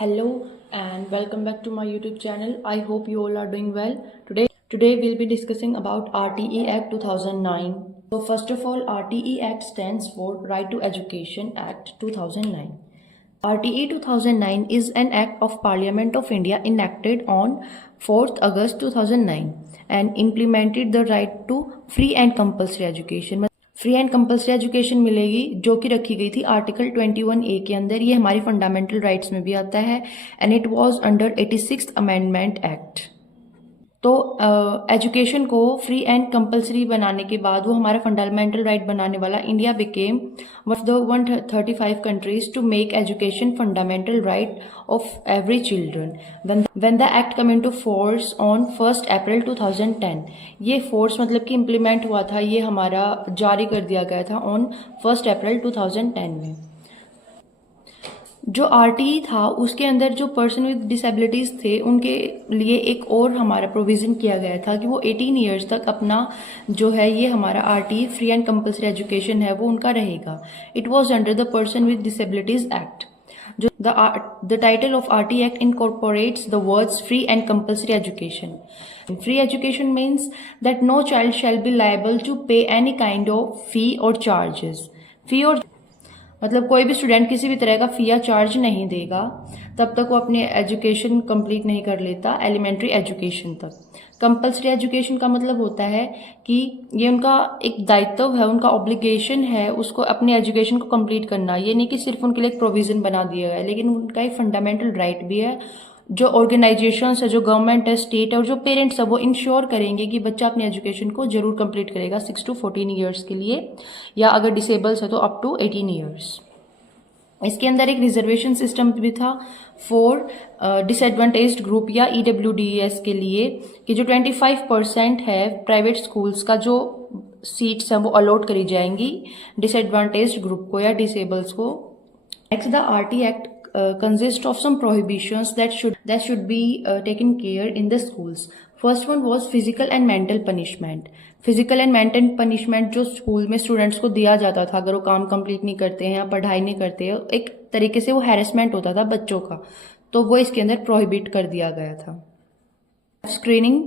Hello and welcome back to my YouTube channel. I hope you all are doing well. Today we'll be discussing about RTE Act 2009. So first of all, RTE Act stands for Right to Education Act 2009. RTE 2009 is an act of Parliament of India enacted on 4th August 2009 and implemented the right to free and compulsory education. Free and compulsory education मिलेगी जो कि रखी गई थी article 21A के अंदर। ये हमारी फंडामेंटल राइट्स में भी आता है and it was under 86th amendment act. तो एजुकेशन को फ्री एंड कंपल्सरी बनाने के बाद वो हमारा फंडामेंटल राइट बनाने वाला India became one of the 135 countries to make education fundamental right of every children when the act come into force on 1 April 2010। ये फोर्स मतलब कि इम्प्लीमेंट हुआ था, ये हमारा जारी कर दिया गया था ऑन 1 अप्रैल 2010 में। जो आरटीई था उसके अंदर जो पर्सन विद डिसेबिलिटीज थे उनके लिए एक और हमारा प्रोविजन किया गया था कि वो 18 ईयर्स तक अपना जो है ये हमारा RTE free and compulsory education है वो उनका रहेगा। It was under the person with disabilities act. जो the title of RTE act incorporates the words free and compulsory education. Free education means that no child shall be liable to pay any kind of fee और charges. फी और मतलब कोई भी student किसी भी तरह का फी या चार्ज नहीं देगा तब तक वो अपनी एजुकेशन कंप्लीट नहीं कर लेता एलिमेंट्री एजुकेशन तक। कंपल्सरी एजुकेशन का मतलब होता है कि ये उनका एक दायित्व है, उनका ऑब्लिगेशन है उसको अपनी एजुकेशन को कंप्लीट करना। ये नहीं कि सिर्फ उनके लिए एक प्रोविजन बना दिया गया है, लेकिन उनका एक फंडामेंटल राइट भी है। जो ऑर्गेनाइजेशंस है, जो गवर्नमेंट है, स्टेट है और जो पेरेंट्स है वो इंश्योर करेंगे कि बच्चा अपनी एजुकेशन को जरूर कंप्लीट करेगा 6 to 14 ईयर्स के लिए, या अगर डिसेबल्स है तो अप टू 18 ईयर्स। इसके अंदर एक रिजर्वेशन सिस्टम भी था फॉर डिसएडवांटेज्ड ग्रुप या EWDS के लिए कि जो 25% है प्राइवेट स्कूल्स का जो सीट्स हैं वो अलॉट करी जाएंगी डिसएडवांटेज्ड ग्रुप को या डिसेबल्स को। Next, the RT act consist of some prohibitions that should be taken care in the schools. First one was physical and mental punishment. Physical and mental punishment जो school में students को दिया जाता था अगर वो काम कंप्लीट नहीं करते हैं या पढ़ाई नहीं करते हैं, एक तरीके से वो हैरेसमेंट होता था बच्चों का, तो वो इसके अंदर प्रोहिबिट कर दिया गया था। Screening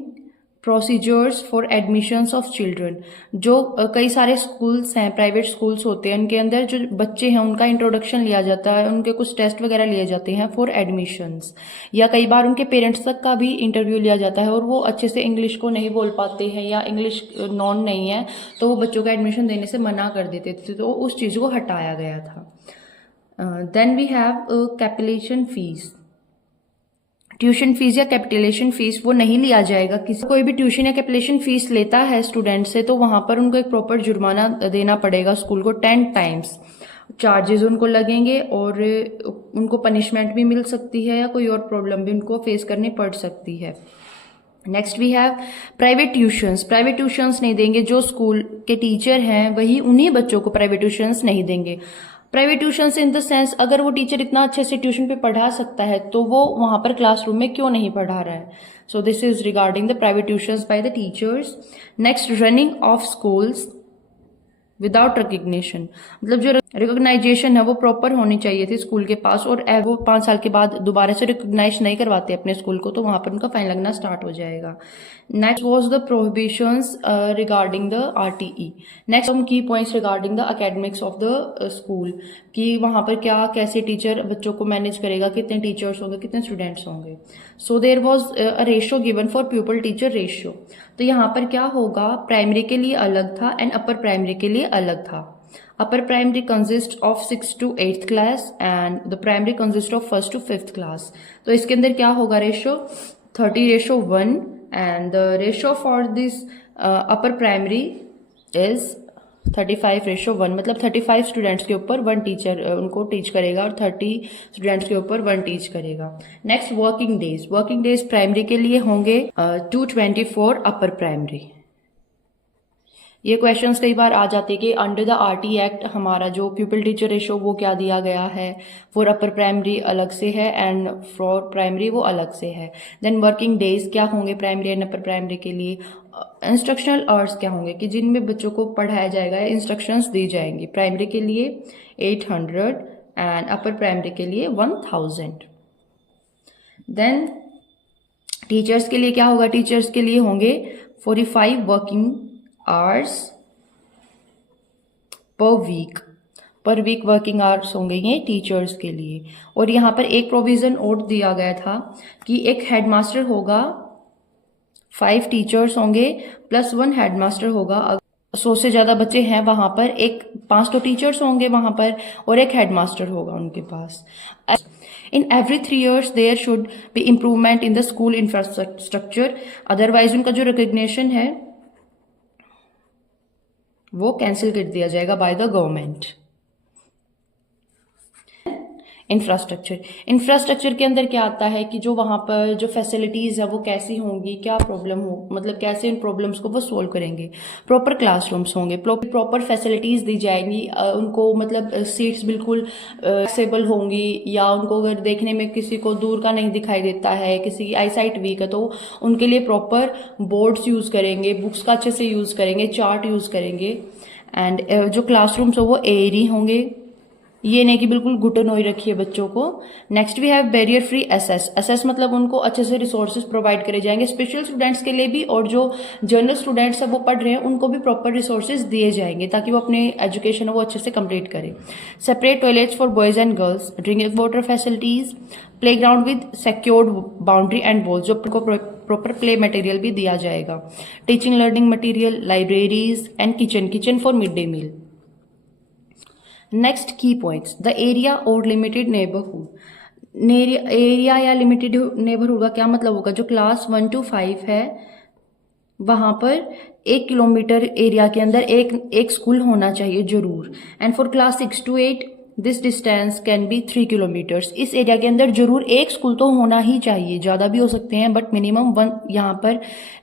procedures for admissions of children. जो कई सारे स्कूल्स हैं, प्राइवेट स्कूल्स होते हैं, उनके अंदर जो बच्चे हैं उनका इंट्रोडक्शन लिया जाता है, उनके कुछ टेस्ट वगैरह लिए जाते हैं फॉर एडमिशंस, या कई बार उनके पेरेंट्स तक का भी इंटरव्यू लिया जाता है और वो अच्छे से इंग्लिश को नहीं बोल पाते हैं या इंग्लिश नॉन नहीं है तो वो बच्चों का एडमिशन देने से मना कर देते थे, तो उस चीज़ को हटाया गया था। Then we have capitation fees. Tuition fees या कैपिटलेशन फीस वो नहीं लिया जाएगा। किसी कोई भी ट्यूशन या कैपिटलेशन फीस लेता है स्टूडेंट से तो वहां पर उनको एक प्रॉपर जुर्माना देना पड़ेगा स्कूल को, 10 टाइम्स चार्जेस उनको लगेंगे और उनको पनिशमेंट भी मिल सकती है या कोई और प्रॉब्लम भी उनको फेस करनी पड़ सकती है। Next we have private tuitions. Private tuitions नहीं देंगे, जो स्कूल के टीचर हैं वही उन्हीं बच्चों को प्राइवेट ट्यूशंस नहीं देंगे। Private tuition in the sense अगर वो टीचर इतना अच्छे से ट्यूशन पे पढ़ा सकता है तो वो वहां पर क्लासरूम में क्यों नहीं पढ़ा रहा है। So this is regarding the private tuitions by the teachers. Next, running of schools without recognition. मतलब जो रिकॉग्नाइजेशन है वो प्रॉपर होनी चाहिए थी स्कूल के पास, और वो 5 साल के बाद दोबारा से रिकॉग्नाइज नहीं करवाते अपने स्कूल को तो वहां पर उनका फाइन लगना स्टार्ट हो जाएगा। Next was the prohibitions regarding the RTE. Next हम की points regarding the academics of the school कि वहां पर क्या कैसे टीचर बच्चों को मैनेज करेगा, कितने टीचर्स होंगे, कितने स्टूडेंट्स होंगे। So there was a ratio given for pupil teacher ratio. तो यहाँ पर क्या होगा, प्राइमरी के लिए अलग था एंड अपर प्राइमरी के लिए अलग था। Upper primary consist of 6th to 8th class and the primary consist of 1st to 5th class. तो इसके अंदर क्या होगा ratio 30:1 and the ratio for this upper primary is 35:1। मतलब 35 स्टूडेंट्स के ऊपर 1 टीचर उनको टीच करेगा और 30 स्टूडेंट्स के ऊपर 1 टीच करेगा। Next, working days. Working days primary के लिए होंगे 224, अपर प्राइमरी। ये क्वेश्चंस कई बार आ जाते हैं कि अंडर द आरटी एक्ट हमारा जो प्यूपिल टीचर रेशो वो क्या दिया गया है, फॉर अपर प्राइमरी अलग से है एंड फॉर प्राइमरी वो अलग से है। देन वर्किंग डेज क्या होंगे प्राइमरी एंड अपर प्राइमरी के लिए। इंस्ट्रक्शनल आवर्स क्या होंगे कि जिनमें बच्चों को पढ़ाया जाएगा या इंस्ट्रक्शंस दी जाएंगी। प्राइमरी के लिए 800 एंड अपर प्राइमरी के लिए 1000। देन टीचर्स के लिए क्या होगा, टीचर्स के लिए होंगे 45 working hours per week working hours होंगे ये टीचर्स के लिए। और यहाँ पर एक प्रोविज़न और दिया गया था कि एक हेडमास्टर होगा, 5 टीचर्स होंगे प्लस 1 हेडमास्टर होगा। 100 से ज़्यादा बच्चे हैं वहाँ पर, एक 5 तो टीचर्स होंगे वहाँ पर और एक हेडमास्टर होगा उनके पास। In every 3 years there should be improvement in the school infrastructure, otherwise उनका जो रिकग्निशन है वो कैंसिल कर दिया जाएगा बाय द गवर्नमेंट। इंफ्रास्ट्रक्चर के अंदर क्या आता है कि जो वहाँ पर जो फैसिलिटीज़ है वो कैसी होंगी, क्या प्रॉब्लम हो, मतलब कैसे इन प्रॉब्लम्स को वो सोल्व करेंगे। प्रॉपर क्लासरूम्स होंगे, प्रॉपर फैसिलिटीज़ दी जाएंगी उनको, मतलब सीट्स बिल्कुल एक्सेसिबल होंगी, या उनको अगर देखने में किसी को दूर का नहीं दिखाई देता है, किसी की आईसाइट वीक है, तो उनके लिए प्रॉपर बोर्ड्स यूज़ करेंगे, बुक्स का अच्छे से यूज़ करेंगे, चार्ट यूज़ करेंगे। एंड जो क्लासरूम्स हो वो एयरी होंगे, ये नहीं कि बिल्कुल घुटनोई रखिए बच्चों को। Next we have barrier free access मतलब उनको अच्छे से रिसोर्सेज प्रोवाइड करे जाएंगे, स्पेशल स्टूडेंट्स के लिए भी, और जो जनरल स्टूडेंट्स है वो पढ़ रहे हैं उनको भी प्रॉपर रिसोर्सेज दिए जाएंगे ताकि वो अपने एजुकेशन है वो अच्छे से कंप्लीट करें। Separate toilets for boys and girls, drinking water facilities, play ground with secured boundary and walls, जो प्रॉपर प्ले मटेरियल भी दिया जाएगा। Teaching learning material, libraries and kitchen for mid day meal. Next key points, the area और limited neighbourhood. Area या limited neighbourhood का क्या मतलब होगा, जो क्लास 1 to 5 है वहाँ पर 1 किलोमीटर एरिया के अंदर एक स्कूल होना चाहिए जरूर। And for class 6 to 8 this distance can be 3 kilometres. इस एरिया के अंदर जरूर एक स्कूल तो होना ही चाहिए, ज़्यादा भी हो सकते हैं बट मिनिमम 1 यहाँ पर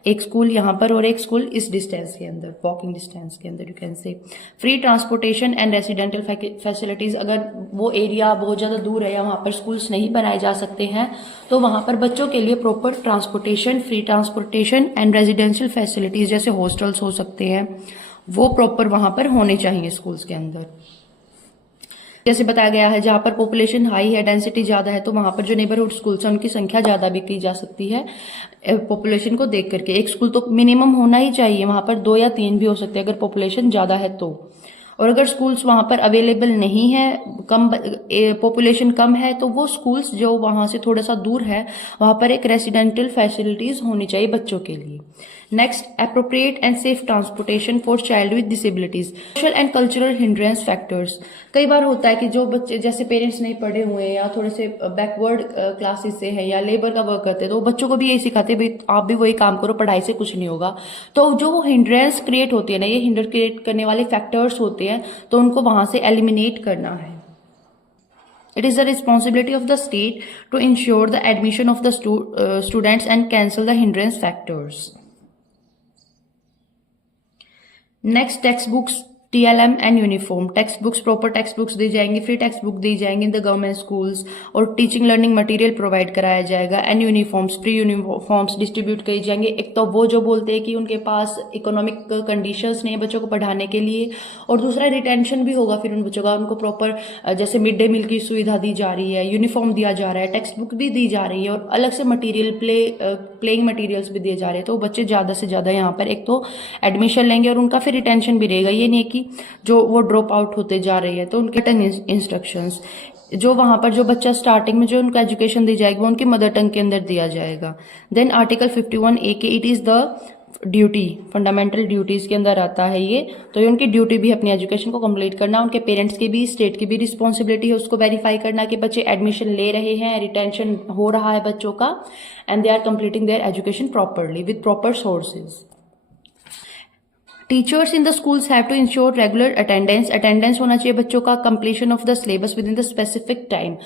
एक स्कूल, यहाँ पर और एक स्कूल इस डिस्टेंस के अंदर, वॉकिंग डिस्टेंस के अंदर you can say. Free transportation and residential facilities, अगर वो एरिया बहुत ज़्यादा दूर है या वहाँ पर स्कूल्स नहीं बनाए जा सकते हैं तो वहाँ पर बच्चों के लिए proper transportation, free transportation and residential facilities जैसे हॉस्टल्स हो सकते हैं वो प्रॉपर वहाँ पर होने चाहिए स्कूल्स के अंदर। जैसे बताया गया है जहाँ पर पॉपुलेशन हाई है, डेंसिटी ज़्यादा है, तो वहाँ पर जो नेबरहुड स्कूल्स हैं उनकी संख्या ज़्यादा भी की जा सकती है पॉपुलेशन को देख करके। एक स्कूल तो मिनिमम होना ही चाहिए, वहाँ पर 2 या 3 भी हो सकते हैं अगर पॉपुलेशन ज़्यादा है तो। और अगर स्कूल्स वहाँ पर अवेलेबल नहीं है, कम पॉपुलेशन कम है, तो वो स्कूल्स जो वहाँ से थोड़ा सा दूर है वहाँ पर एक रेसिडेंशियल फैसिलिटीज़ होनी चाहिए बच्चों के लिए। Next, appropriate and safe transportation for child with disabilities. Social and cultural hindrance factors, कई बार होता है कि जो बच्चे जैसे पेरेंट्स नहीं पढ़े हुए हैं या थोड़े से बैकवर्ड क्लासेस से हैं या लेबर का वर्क करते हैं, तो बच्चों को भी यही सिखाते हैं भाई आप भी वही काम करो, पढ़ाई से कुछ नहीं होगा। तो जो हिंड्रेंस क्रिएट होती है ना, ये हिंडर क्रिएट करने वाले फैक्टर्स होते हैं, तो उनको वहां से एलिमिनेट करना है। It is the responsibility of the state to ensure the admission of the students and cancel the hindrance factors. Next, textbooks, TLM and uniform. Textbooks, proper textbooks दी जाएंगी, फ्री टेक्स्ट बुक दी जाएंगी in the government schools, और teaching learning material provide कराया जाएगा। And uniforms, free uniforms distribute किए जाएंगे। एक तो वो जो बोलते हैं कि उनके पास इकोनॉमिक कंडीशंस नहीं है बच्चों को पढ़ाने के लिए, और दूसरा रिटेंशन भी होगा फिर उन बच्चों का, उनको प्रॉपर जैसे मिड डे मील की सुविधा दी जा रही है, यूनिफॉर्म दिया जा रहा है, टेक्स्ट बुक भी दी जा रही है, और अलग से मटीरियल प्लेइंग मटीरियल्स भी दिए जा रहे हैं। तो बच्चे ज़्यादा से ज़्यादा यहाँ पर एक तो एडमिशन लेंगे और उनका फिर रिटेंशन भी रहेगा। ये नहीं कि जो वो ड्रॉप आउट होते जा रही है, तो उनके टंग इंस्ट्रक्शंस जो वहां पर जो बच्चा स्टार्टिंग में जो उनको एजुकेशन दी जाएगी वो उनकी मदर टंग के अंदर दिया जाएगा। देन आर्टिकल 51A के it is the duty, fundamental duties के अंदर आता है ये, तो ये उनकी ड्यूटी भी अपनी एजुकेशन को कंप्लीट करना, उनके पेरेंट्स की भी, स्टेट की भी रिस्पॉन्सिबिलिटी है उसको वेरीफाई करना कि बच्चे एडमिशन ले रहे हैं, रिटेंशन हो रहा है बच्चों का, and they are completing their education properly with proper sources. Teachers in the schools have to ensure regular attendance होना चाहिए बच्चों का, completion of the syllabus within the specific time,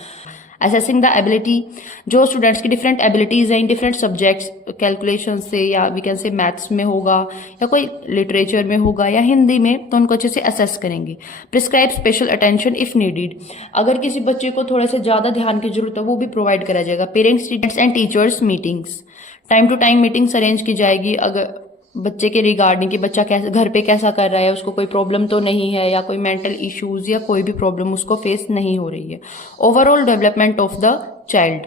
assessing the ability, जो students की different abilities हैं in different subjects, calculation से या we can say maths में होगा या कोई लिटरेचर में होगा या हिंदी में, तो उनको अच्छे से असेस करेंगे। Prescribe special attention if needed, अगर किसी बच्चे को थोड़ा से ज्यादा ध्यान की जरूरत है वो भी प्रोवाइड करा जाएगा। Parents, students and teachers meetings, time to time meetings arrange की जाएगी अगर बच्चे के रिगार्डिंग कि बच्चा कैसे घर पे कैसा कर रहा है, उसको कोई प्रॉब्लम तो नहीं है या कोई मेंटल इश्यूज या कोई भी प्रॉब्लम उसको फेस नहीं हो रही है। Overall development of the child,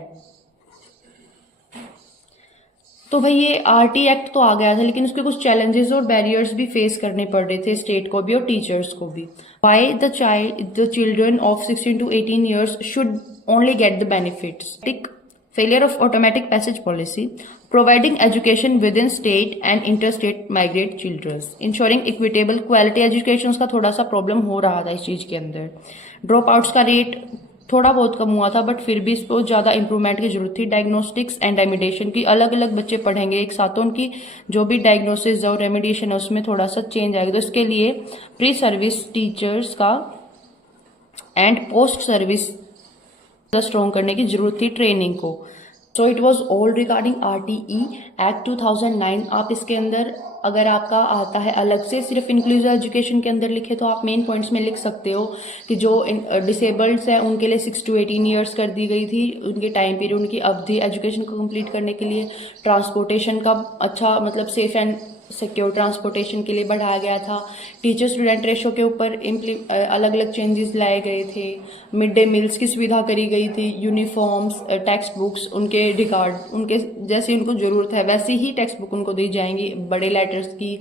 तो भाई ये आरटी एक्ट तो आ गया था, लेकिन उसके कुछ चैलेंजेस और बैरियर्स भी फेस करने पड़ रहे थे स्टेट को भी और टीचर्स को भी। Why the children of 16 to 18 years should only get the benefits. Failure of automatic passage policy, providing education within state and interstate migrate children, ensuring equitable quality education का थोड़ा सा प्रॉब्लम हो रहा था इस चीज के अंदर। ड्रॉप आउट्स का रेट थोड़ा बहुत कम हुआ था, बट फिर भी इसको ज़्यादा इंप्रूवमेंट की जरूरत थी। डायग्नोस्टिक्स एंड रेमिडिएशन की अलग अलग बच्चे पढ़ेंगे एक साथ, तो उनकी जो भी डायग्नोसिस और रेमिडिएशन है उसमें थोड़ा सा चेंज आएगा। तो इसके लिए प्री सर्विस टीचर्स का एंड पोस्ट सर्विस स्ट्रॉन्ग करने की जरूरत थी ट्रेनिंग को। So it was all regarding RTE act 2009। आप इसके अंदर अगर आपका आता है अलग से सिर्फ इंक्लूसिव एजुकेशन के अंदर लिखे, तो आप मेन पॉइंट्स में लिख सकते हो कि जो डिसेबल्ड्स है उनके लिए 6 to 18 ईयर्स कर दी गई थी, उनके टाइम पीरियड, उनकी अवधि एजुकेशन को कंप्लीट करने के लिए। ट्रांसपोर्टेशन का अच्छा मतलब सेफ एंड सिक्योर ट्रांसपोर्टेशन के लिए बढ़ाया गया था। टीचर स्टूडेंट रेशो के ऊपर अलग अलग चेंजेस लाए गए थे। मिड डे मील्स की सुविधा करी गई थी। यूनिफॉर्म्स, टेक्स्ट बुक्स उनके रिगार्ड उनके जैसी उनको ज़रूरत है वैसी ही टेक्स्ट बुक उनको दी जाएंगी। बड़े लेटर्स की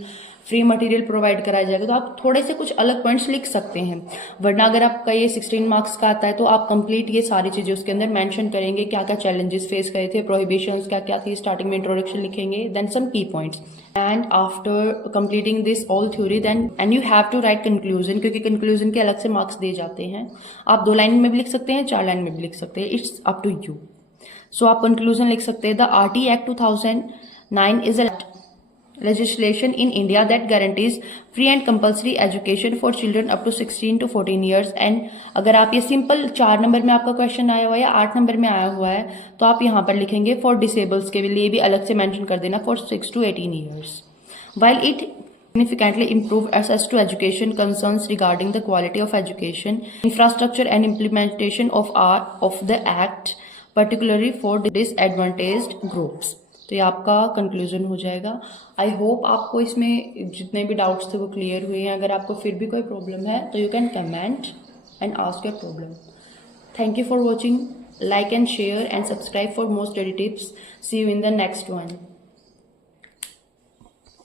फ्री मटेरियल प्रोवाइड कराया जाएगा। तो आप थोड़े से कुछ अलग पॉइंट्स लिख सकते हैं, वरना अगर आपका ये 16 मार्क्स का आता है तो आप कंप्लीट ये सारी चीज़ें उसके अंदर मेंशन करेंगे, क्या क्या चैलेंजेस फेस करे थे, प्रोहिबिशंस क्या क्या थी, स्टार्टिंग में इंट्रोडक्शन लिखेंगे, then some key points, and after completing this all theory then and you have to write conclusion, क्योंकि कंक्लूजन के अलग से मार्क्स दिए जाते हैं। आप 2 लाइन में भी लिख सकते हैं, 4 लाइन में भी लिख सकते हैं, इट्स अप टू यू। सो आप कंक्लूजन लिख सकते हैं, the RT Act 2009 is a legislation in India that guarantees free and compulsory education for children up to 16 to 14 years। and अगर आप ये सिंपल 4 नंबर में आपका क्वेश्चन आया हुआ है या 8 नंबर में आया हुआ है, तो आप यहाँ पर लिखेंगे फॉर डिसेबल्स के लिए भी अलग से मेंशन कर देना for 6 to 18 years। while it significantly improved access to education, concerns regarding the quality of education, infrastructure and implementation of the act, particularly for disadvantaged groups। तो ये आपका कंक्लूजन हो जाएगा। आई होप आपको इसमें जितने भी डाउट्स थे वो क्लियर हुए हैं। अगर आपको फिर भी कोई प्रॉब्लम है तो you can comment and ask your problem. Thank you for watching, like and share and subscribe for more study tips. See you in the next one.